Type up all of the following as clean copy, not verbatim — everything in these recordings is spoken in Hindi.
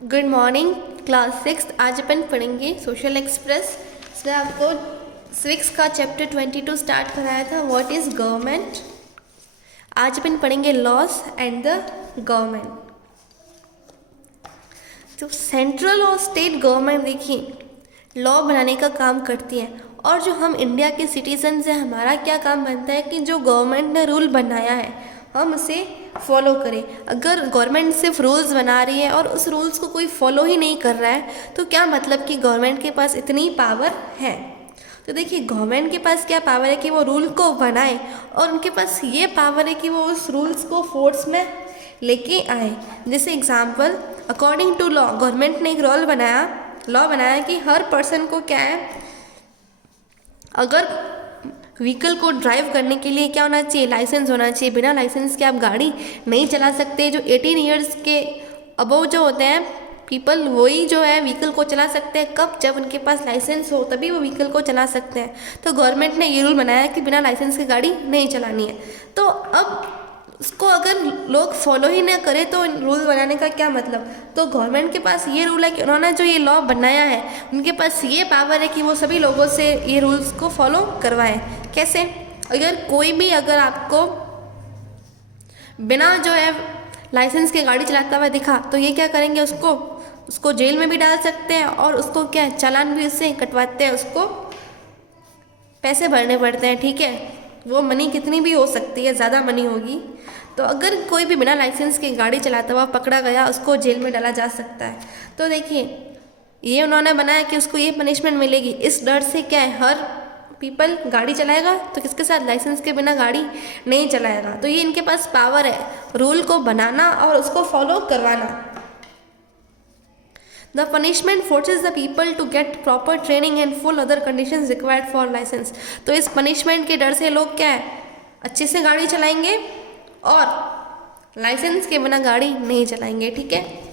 Good morning class 6। आज अपन पढ़ेंगे सोशल एक्सप्रेस। इसमें आपको सिविक्स का चैप्टर 22 स्टार्ट कराया था, व्हाट इज़ गवर्नमेंट। आज अपन पढ़ेंगे लॉस एंड द गवर्नमेंट। तो सेंट्रल और स्टेट गवर्नमेंट देखिए लॉ बनाने का काम करती है, और जो हम इंडिया के सिटीजन हैं हमारा क्या काम बनता है कि जो गवर्नमेंट ने रूल बनाया है हम उसे फॉलो करें। अगर गवर्नमेंट सिर्फ रूल्स बना रही है और उस रूल्स को कोई फॉलो ही नहीं कर रहा है तो क्या मतलब कि गवर्नमेंट के पास इतनी पावर है। तो देखिए गवर्नमेंट के पास क्या पावर है कि वो रूल को बनाए, और उनके पास ये पावर है कि वो उस रूल्स को फोर्स में लेके आए। जैसे example, according to law government ने एक लॉ बनाया कि हर पर्सन को क्या है, अगर व्हीकल को ड्राइव करने के लिए क्या होना चाहिए, लाइसेंस होना चाहिए। बिना लाइसेंस के आप गाड़ी नहीं चला सकते। जो 18 ईयर्स के अबव जो होते हैं पीपल वही जो है व्हीकल को चला सकते हैं। कब? जब उनके पास लाइसेंस हो तभी वो व्हीकल को चला सकते हैं। तो गवर्नमेंट ने ये रूल बनाया कि बिना लाइसेंस के गाड़ी नहीं चलानी है। तो अब उसको अगर लोग फॉलो ही ना करें तो रूल बनाने का क्या मतलब। तो गवर्नमेंट के पास ये रूल है कि उन्होंने जो ये लॉ बनाया है उनके पास ये पावर है कि वो सभी लोगों से ये रूल्स को फॉलो करवाएं। कैसे? अगर आपको बिना जो है लाइसेंस के गाड़ी चलाता हुआ दिखा तो ये क्या करेंगे, उसको जेल में भी डाल सकते हैं, और उसको क्या चालान भी उससे कटवाते हैं, उसको पैसे भरने पड़ते हैं। ठीक है, वो मनी कितनी भी हो सकती है, ज़्यादा मनी होगी। तो अगर कोई भी बिना लाइसेंस के गाड़ी चलाता हुआ पकड़ा गया उसको जेल में डाला जा सकता है। तो देखिए ये उन्होंने बनाया कि उसको ये पनिशमेंट मिलेगी। इस डर से क्या है, हर पीपल गाड़ी चलाएगा तो किसके साथ, लाइसेंस के बिना गाड़ी नहीं चलाएगा। तो ये इनके पास पावर है रूल को बनाना और उसको फॉलो करवाना। The punishment forces the people to get proper training and full other conditions required for license। तो इस पनिशमेंट के डर से लोग क्या है, अच्छे से गाड़ी चलाएंगे और लाइसेंस के बिना गाड़ी नहीं चलाएंगे। ठीक है,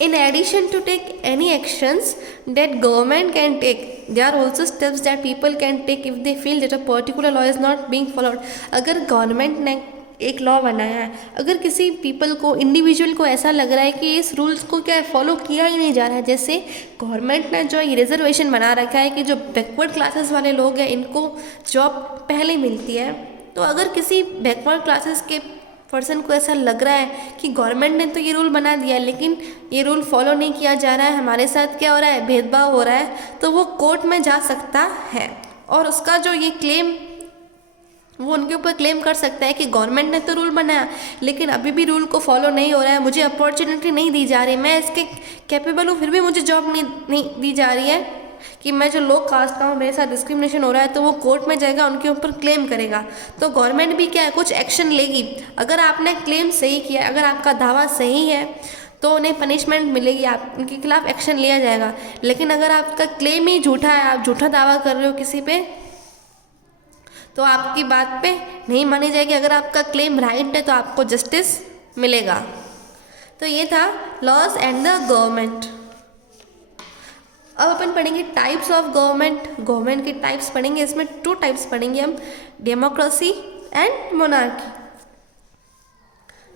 in addition to take any actions that government can take, there are also steps that people can take if they feel that a particular law is not being followed। अगर गवर्नमेंट ने एक लॉ बनाया है, अगर किसी पीपल को, इंडिविजुअल को ऐसा लग रहा है कि इस रूल्स को क्या फॉलो किया ही नहीं जा रहा है, जैसे गवर्नमेंट ने जो ये रिजर्वेशन बना रखा है कि जो बैकवर्ड क्लासेस वाले लोग हैं इनको जॉब पहले मिलती है। तो अगर किसी बैकवर्ड क्लासेस के पर्सन को ऐसा लग रहा है कि गवर्नमेंट ने तो ये रूल बना दिया लेकिन ये रूल फॉलो नहीं किया जा रहा है, हमारे साथ क्या हो रहा है, भेदभाव हो रहा है, तो वो कोर्ट में जा सकता है और उसका जो ये क्लेम वो उनके ऊपर क्लेम कर सकता है कि गवर्नमेंट ने तो रूल बनाया लेकिन अभी भी रूल को फॉलो नहीं हो रहा है, मुझे अपॉर्चुनिटी नहीं दी जा रही, मैं इसके कैपेबल हूँ फिर भी मुझे जॉब नहीं दी जा रही है, कि मैं जो लो कास्ट का हूँ मेरे साथ डिस्क्रिमिनेशन हो रहा है। तो वो कोर्ट में जाएगा, उनके ऊपर क्लेम करेगा। तो गवर्नमेंट भी क्या है, कुछ एक्शन लेगी। अगर आपने क्लेम सही किया, अगर आपका दावा सही है तो उन्हें पनिशमेंट मिलेगी, आप उनके खिलाफ एक्शन लिया जाएगा। लेकिन अगर आपका क्लेम ही झूठा है, आप झूठा दावा कर रहे हो किसी पे, तो आपकी बात पे नहीं मानी जाएगी। अगर आपका क्लेम राइट है तो आपको जस्टिस मिलेगा। तो ये था लॉज एंड द गवर्नमेंट। अब अपन पढ़ेंगे टाइप्स ऑफ गवर्नमेंट। गवर्नमेंट के टाइप्स पढ़ेंगे, इसमें 2 टाइप्स पढ़ेंगे हम, डेमोक्रेसी एंड मोनार्की।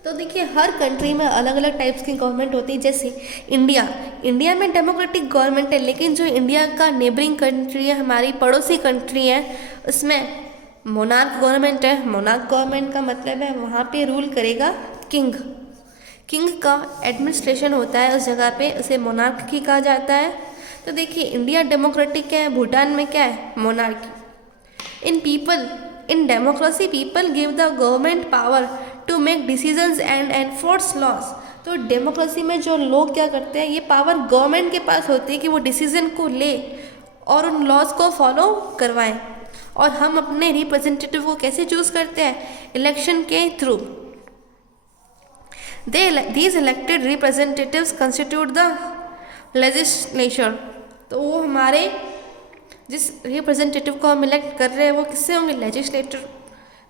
तो देखिए हर कंट्री में अलग अलग टाइप्स की गवर्नमेंट होती है। जैसे इंडिया में डेमोक्रेटिक गवर्नमेंट है, लेकिन जो इंडिया का नेबरिंग कंट्री है, हमारी पड़ोसी कंट्री है, उसमें मोनार्क गवर्नमेंट है। मोनार्क गवर्नमेंट का मतलब है वहाँ पे रूल करेगा किंग का एडमिनिस्ट्रेशन होता है उस जगह पे, उसे मोनार्की कहा जाता है। तो देखिए इंडिया डेमोक्रेटिक है, भूटान में क्या है, monarchy. In democracy people give the government power to make decisions and enforce laws. तो डेमोक्रेसी में जो लोग क्या करते हैं, ये पावर गवर्नमेंट के पास होती है कि वो डिसीजन को ले और उन लॉज को फॉलो करवाएं। और हम अपने रिप्रेजेंटेटिव को कैसे चूज करते हैं, इलेक्शन के through. These elected representatives constitute the legislature। तो वो हमारे जिस रिप्रेजेंटेटिव को हम इलेक्ट कर रहे हैं वो किससे होंगे, लेजिस्लेटर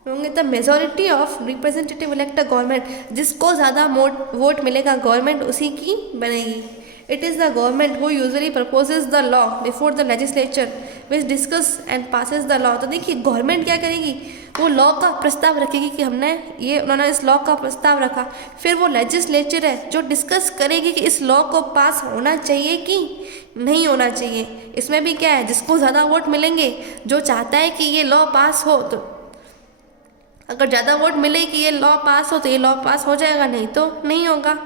होंगे। The majority of representative elect a government. जिसको ज़्यादा वोट मिलेगा गवर्नमेंट उसी की बनेगी। It is the government who usually proposes the law before the legislature which discuss and passes the law. तो देखिए गवर्नमेंट क्या करेगी, वो लॉ का प्रस्ताव रखेगी कि उन्होंने इस लॉ का प्रस्ताव रखा, फिर वो लेजिस्लेचर है जो डिस्कस करेगी कि इस लॉ को पास होना चाहिए कि नहीं होना चाहिए। इसमें भी क्या है, जिसको ज़्यादा वोट मिलेंगे, जो चाहता है कि ये लॉ पास हो, तो अगर ज़्यादा वोट मिले कि ये लॉ पास हो तो ये लॉ पास हो जाएगा, नहीं तो नहीं होगा।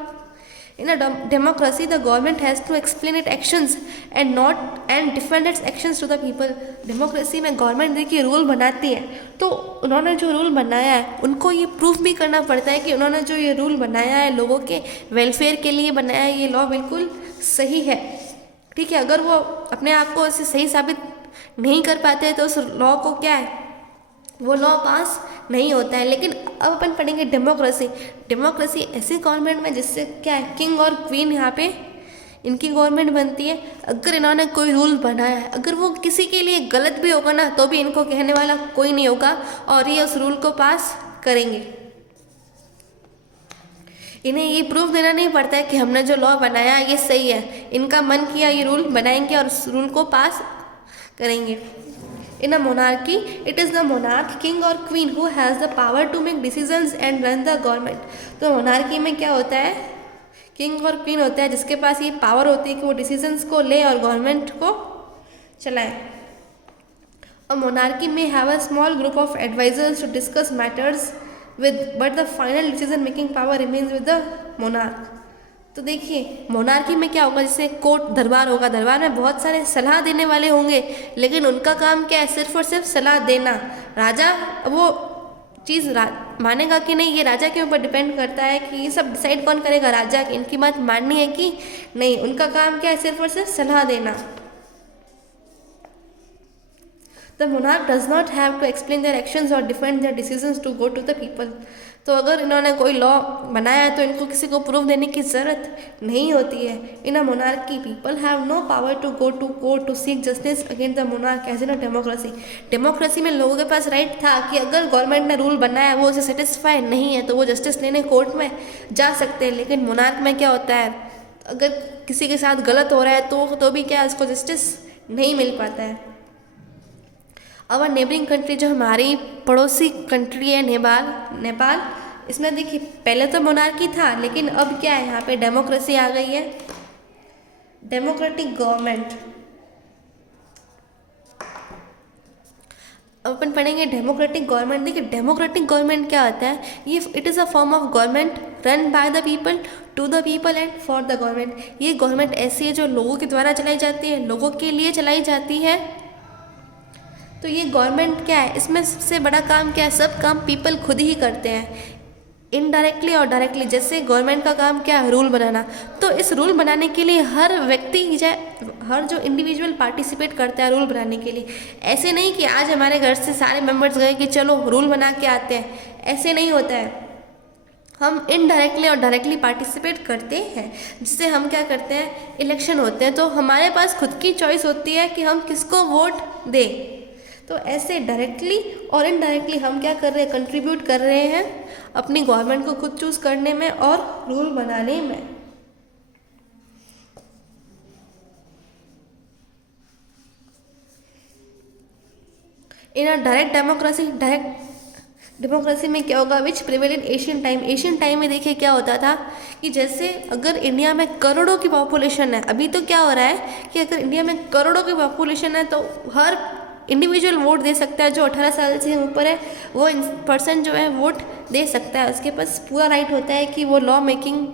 In a democracy the government has to explain it actions and defend its actions to the people. Democracy में गवर्नमेंट देखिए रूल बनाती है, तो उन्होंने जो रूल बनाया है उनको ये प्रूफ भी करना पड़ता है कि उन्होंने जो ये रूल बनाया है लोगों के वेलफेयर के लिए बनाया है, ये लॉ बिल्कुल सही है। ठीक है, अगर वो अपने आप को ऐसे सही साबित नहीं कर पाते तो उस लॉ को क्या है, वो लॉ पास नहीं होता है। लेकिन अब अपन पढ़ेंगे डेमोक्रेसी। डेमोक्रेसी ऐसी गवर्नमेंट में जिससे क्या है, किंग और क्वीन यहाँ पे इनकी गवर्नमेंट बनती है। अगर इन्होंने कोई रूल बनाया है, अगर वो किसी के लिए गलत भी होगा ना, तो भी इनको कहने वाला कोई नहीं होगा और ये उस रूल को पास करेंगे। इन्हें ये प्रूफ देना नहीं पड़ता है कि हमने जो लॉ बनाया ये सही है, इनका मन किया ये रूल बनाएंगे और उस रूल को पास करेंगे। In a monarchy, it is the monarch, king or queen who has the power to make decisions and run the government। तो monarchy में क्या होता है, किंग और क्वीन होता है जिसके पास ये पावर होती है कि वो डिसीजंस को ले और गवर्नमेंट को चलाए। A monarchy may have a small group of advisors to discuss matters with, but the final decision making power remains with the monarch। तो देखिए मोनार्की में क्या होगा, जैसे कोर्ट दरबार होगा, दरबार में बहुत सारे सलाह देने वाले होंगे, लेकिन उनका काम क्या है, सिर्फ और सिर्फ सलाह देना। राजा वो चीज़ मानेगा कि नहीं, ये राजा के ऊपर डिपेंड करता है कि ये सब डिसाइड कौन करेगा, राजा की इनकी बात माननी है कि नहीं। उनका काम क्या है, सिर्फ और सिर्फ सलाह देना। The monarch does not have to explain their actions or defend their decisions to go to the people। तो अगर इन्होंने कोई लॉ बनाया है तो इनको किसी को प्रूफ देने की ज़रूरत नहीं होती है। In a monarchy people have no power to go to court to seek justice against the monarch as in a democracy. Democracy में लोगों के पास राइट था कि अगर गवर्नमेंट ने रूल बनाया वो उसे सेटिस्फाई नहीं है तो वो जस्टिस लेने कोर्ट में जा सकते हैं। लेकिन मोनार्क में क्या होता है, अगर किसी के साथ गलत हो रहा है तो भी क्या उसको जस्टिस नहीं मिल पाता है। और नेबरिंग कंट्री जो हमारी पड़ोसी कंट्री है नेपाल, इसमें देखिए पहले तो मोनार्की था लेकिन अब क्या है, यहाँ पे डेमोक्रेसी आ गई है, डेमोक्रेटिक गवर्नमेंट। अब अपन पढ़ेंगे डेमोक्रेटिक गवर्नमेंट। देखिए डेमोक्रेटिक गवर्नमेंट क्या होता है, ये it is a form of government run by the people to the people and for the government. ये गवर्नमेंट ऐसी है जो लोगों के द्वारा चलाई जाती है, लोगों के लिए चलाई जाती है। तो ये गवर्नमेंट क्या है, इसमें सबसे बड़ा काम क्या है, सब काम पीपल खुद ही करते हैं, इनडायरेक्टली और डायरेक्टली। जैसे गवर्नमेंट का काम क्या है, रूल बनाना, तो इस रूल बनाने के लिए हर व्यक्ति हर जो इंडिविजुअल पार्टिसिपेट करता है रूल बनाने के लिए। ऐसे नहीं कि आज हमारे घर से सारे मेंबर्स गए कि चलो रूल बना के आते हैं, ऐसे नहीं होता है। हम इनडायरेक्टली और डायरेक्टली पार्टिसिपेट करते हैं। जिससे हम क्या करते हैं, इलेक्शन होते हैं तो हमारे पास खुद की चॉइस होती है कि हम किसको वोट दें। तो ऐसे डायरेक्टली और इनडायरेक्टली हम क्या कर रहे हैं, कंट्रीब्यूट कर रहे हैं अपनी गवर्नमेंट को खुद चूज करने में और रूल बनाने में। इन अ डायरेक्ट डेमोक्रेसी में क्या होगा, विच प्रिवेल इन एशियन टाइम में देखिए क्या होता था कि जैसे अगर इंडिया में करोड़ों की पॉपुलेशन है, अभी तो क्या हो रहा है कि अगर इंडिया में करोड़ों की पॉपुलेशन है तो हर इंडिविजुअल वोट दे सकता है। जो 18 साल से ऊपर है वो पर्सन जो है वोट दे सकता है, उसके पास पूरा राइट होता है कि वो लॉ मेकिंग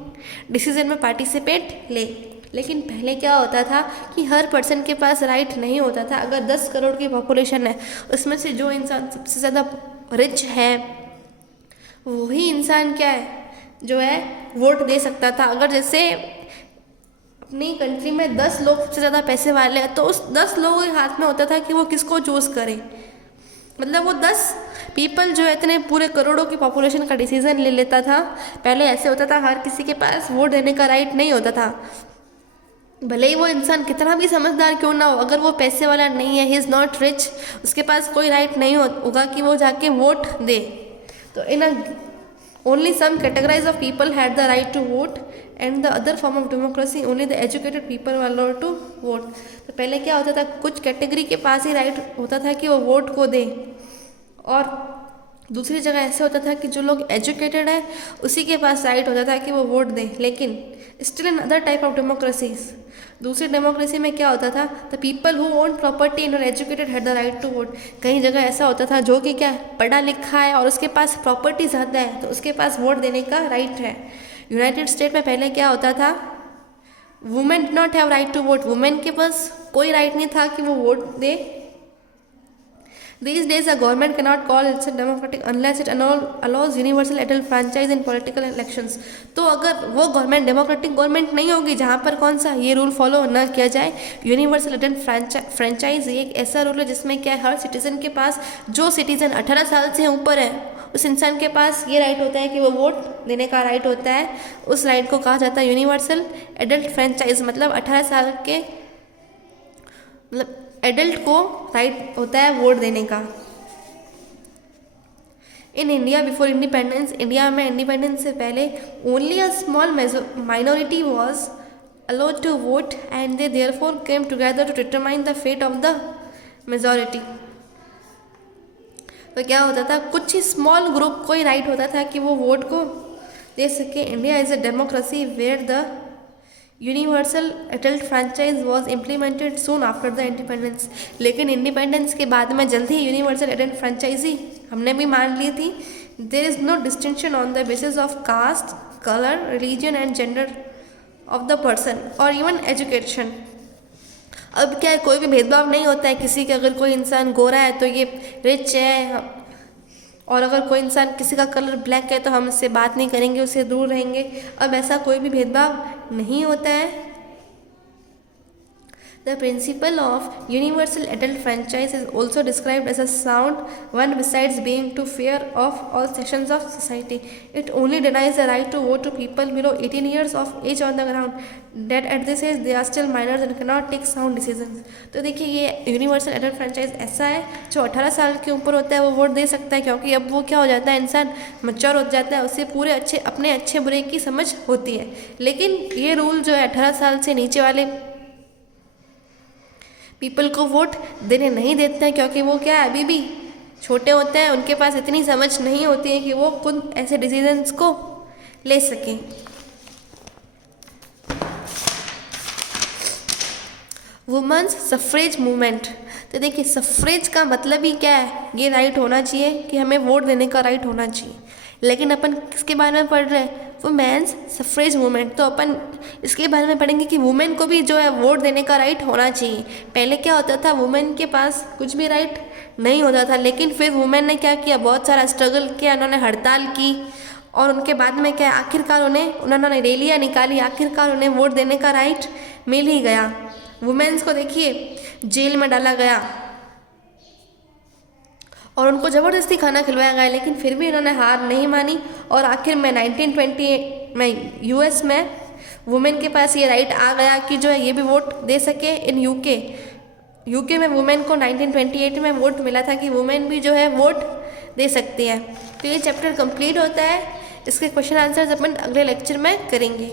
डिसीजन में पार्टिसिपेट ले। लेकिन पहले क्या होता था कि हर पर्सन के पास राइट नहीं होता था। अगर 10 करोड़ की पॉपुलेशन है, उसमें से जो इंसान सबसे ज़्यादा रिच है वही इंसान क्या है, जो है वोट दे सकता था। अगर जैसे अपनी कंट्री में 10 लोग सबसे ज़्यादा पैसे वाले हैं तो उस 10 लोगों के हाथ में होता था कि वो किसको चूज़ करें। मतलब वो 10 पीपल जो है इतने पूरे करोड़ों की पॉपुलेशन का डिसीजन ले लेता था। पहले ऐसे होता था हर किसी के पास वोट देने का राइट नहीं होता था, भले ही वो इंसान कितना भी समझदार क्यों ना हो। अगर वो पैसे वाला नहीं है, ही इज़ नॉट रिच, उसके पास कोई राइट नहीं होगा कि वो जाके वोट दे। तो इन Only some categories of people had the right to vote and the other form of democracy only the educated people were allowed to vote. तो पहले क्या होता था, कुछ कैटेगरी के पास ही राइट होता था कि वो वोट को दे, और दूसरी जगह ऐसे होता था कि जो लोग एजुकेटेड है उसी के पास राइट होता था कि वो वोट दे. लेकिन still in other type of democracies, दूसरी डेमोक्रेसी में क्या होता था, the people who own property and are educated had the right to vote. कई जगह ऐसा होता था जो कि क्या पढ़ा लिखा है और उसके पास प्रॉपर्टी ज़्यादा है तो उसके पास वोट देने का राइट है. यूनाइटेड स्टेट में पहले क्या होता था, women did not have right to vote, women के पास कोई राइट नहीं था कि वो वोट दे. These days, a government cannot call itself democratic unless it allows universal adult franchise in political elections. तो अगर वो गवर्नमेंट डेमोक्रेटिक गवर्नमेंट नहीं होगी जहाँ पर कौन सा ये रूल फॉलो ना किया जाए, यूनिवर्सल एडल्ट फ्रेंचाइज, ये एक ऐसा रूल है जिसमें क्या हर सिटीजन के पास, जो सिटीजन 18 साल से ऊपर है उस इंसान के पास ये राइट होता है कि वो वोट देने का राइट होता है. उस राइट को कहा जाता है यूनिवर्सल एडल्ट फ्रेंचाइज. मतलब 18 साल के, मतलब एडल्ट को राइट होता है वोट देने का. In India before independence, India में इंडिपेंडेंस से पहले only a small minority was allowed to vote and they therefore came together to determine the fate of the majority. तो क्या होता था, कुछ ही स्मॉल ग्रुप को ही राइट होता था कि वो वोट को दे सके. India is a democracy where the universal adult franchise was implemented soon after the independence. लेकिन इंडिपेंडेंस के बाद में जल्दी ही यूनिवर्सल एडल्ट फ्रेंचाइजी हमने भी मान ली थी. There is no distinction on the basis of caste, colour, religion and gender of the person और इवन एजुकेशन. अब क्या है, कोई भी भेदभाव नहीं होता है किसी के. अगर कोई इंसान गोरा है तो ये रिच है, और अगर कोई इंसान किसी का कलर ब्लैक है तो हम उससे बात नहीं करेंगे, उससे दूर रहेंगे. अब ऐसा कोई भी भेदभाव नहीं होता है. The principle of universal adult franchise is also described as a sound one besides being to fair of all sections of society. It only denies the right to vote to people below 18 years of age on the ground that at this age they are still minors and cannot take sound decisions. तो देखिए ये यूनिवर्सल एडल्ट फ्रेंचाइज ऐसा है, जो 18 साल के ऊपर होता है वो वोट दे सकता है, क्योंकि अब वो क्या हो जाता है, इंसान मैच्योर हो जाता है, उसे पूरे अपने अच्छे बुरे की समझ होती है. लेकिन ये रूल जो है 18 साल से नीचे वाले पीपल को वोट देने नहीं देते हैं, क्योंकि वो क्या है अभी भी छोटे होते हैं, उनके पास इतनी समझ नहीं होती है कि वो खुद ऐसे डिसीजंस को ले सकें. Women's suffrage movement. तो देखिए सफ्रेज का मतलब ही क्या है, ये राइट होना चाहिए कि हमें वोट देने का राइट होना चाहिए. लेकिन अपन किसके बारे में पढ़ रहे हैं, वुमेन्स सफ्रेज मूवमेंट. तो अपन इसके बारे में पढ़ेंगे कि वुमेन को भी जो है वोट देने का राइट होना चाहिए. पहले क्या होता था, वुमेन के पास कुछ भी राइट नहीं होता था. लेकिन फिर वुमेन ने क्या किया, बहुत सारा स्ट्रगल किया, उन्होंने हड़ताल की, और उनके बाद में क्या आखिरकार उन्होंने रैलियाँ निकाली, आखिरकार उन्हें वोट देने का राइट मिल ही गया. वुमेन्स को देखिए जेल में डाला गया और उनको ज़बरदस्ती खाना खिलवाया गया, लेकिन फिर भी इन्होंने हार नहीं मानी. और आखिर में 1928 में यूएस में वुमेन के पास ये राइट आ गया कि जो है ये भी वोट दे सके. इन यूके में वुमेन को 1928 में वोट मिला था कि वुमेन भी जो है वोट दे सकती है. तो ये चैप्टर कंप्लीट होता है. इसके क्वेश्चन आंसर्स अपन अगले लेक्चर में करेंगे.